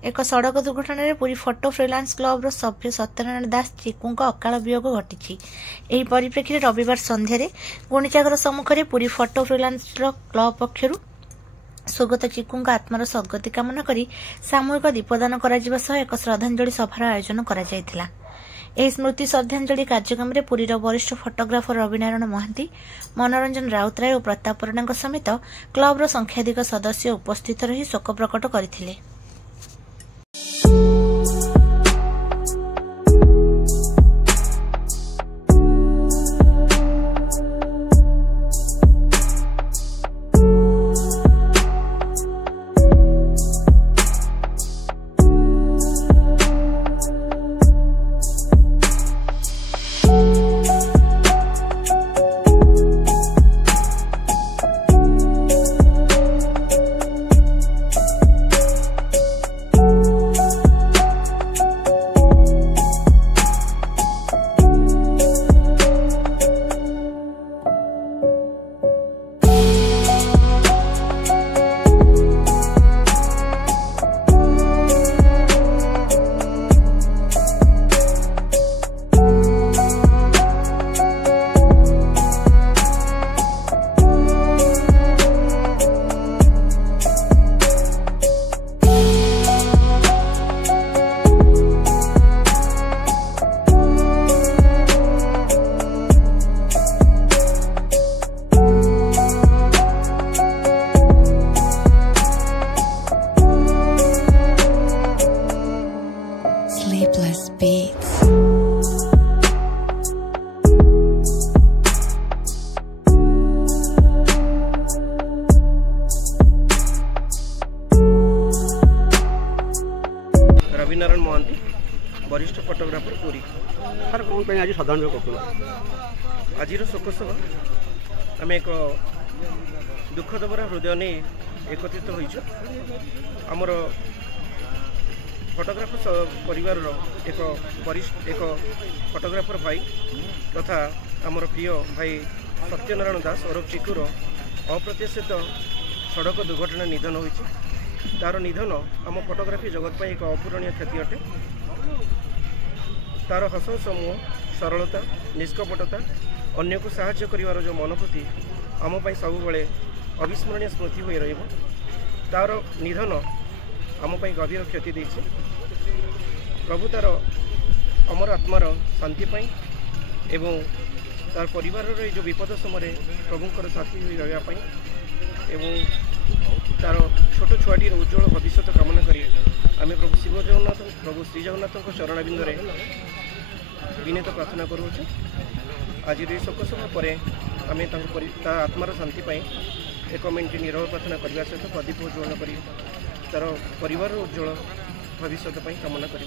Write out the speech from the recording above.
एक सड़क दुर्घटन में पुरी फोटो फ्रीलांस क्लब सभ्य सत्यनारायण दास चिकू अकाल वियोग घटी। यह परिप्रेक्षी में रविवार संध्यार गुणिचागर सम्मुख में पुरी फोटो फ्रीलांस क्लब पक्षर स्वगत चिकू आत्मार सद्गति कामना कर सामूहिक दीपदान एक श्रद्धांजलि सभार आयोजन कर स्मृति श्रद्धांजलि कार्यक्रम में पुरीर वरिष्ठ फोटोग्राफर रविनारायण महांती, मनोरंजन राउतराय और प्रताप परणा समेत क्लबर संख्याधिक सदस्य उपस्थित रही शोक प्रकट करथिले। Sleepless Beats. रविनारायण महांती वरिष्ठ फोटोग्राफर पुरी सर कौन पे आज श्रद्धांजलि कर आज शोक सभा आम एक दुखद भरा हृदय नहीं एकत्रित होमर फोटोग्राफर परिवार एक वरिष्ठ एक फोटोग्राफर भाई तथा आमर प्रिय भाई सत्यनारायण दास और चिकुर अप्रत्याशित सड़क दुर्घटना निधन होइछि। तार निधन आम फोटोग्राफी जगत पर एक अपूरणीय क्षति अटे। तार हस समूह सरलता निष्कपटता अन्य को साहाय्य करिवार जो मनोभूति आम पाई सबुबले अविस्मरणीय स्मृति होई रहिबो। तार निधन आम पाई गभीर क्षति देछि। प्रभु तार अमर आत्मार शांति पाई एवं तार परिवार जो विपद समय प्रभुंकर साथी हो रहा पाई एवं तार छोट छुआटीर उज्जवल भविष्य कामना करी आम प्रभु शिव जगन्नाथ प्रभु श्री जगन्नाथ चरणबिंदे विनीत प्रार्थना करुचे। आज शोक सभा पर आम आत्मार शांति पाई 1 मिनिट नीरव प्रार्थना करने सहित प्रदीप उज्ज्वलन कर तार परिवार उज्जवल भविष्य कामना करी।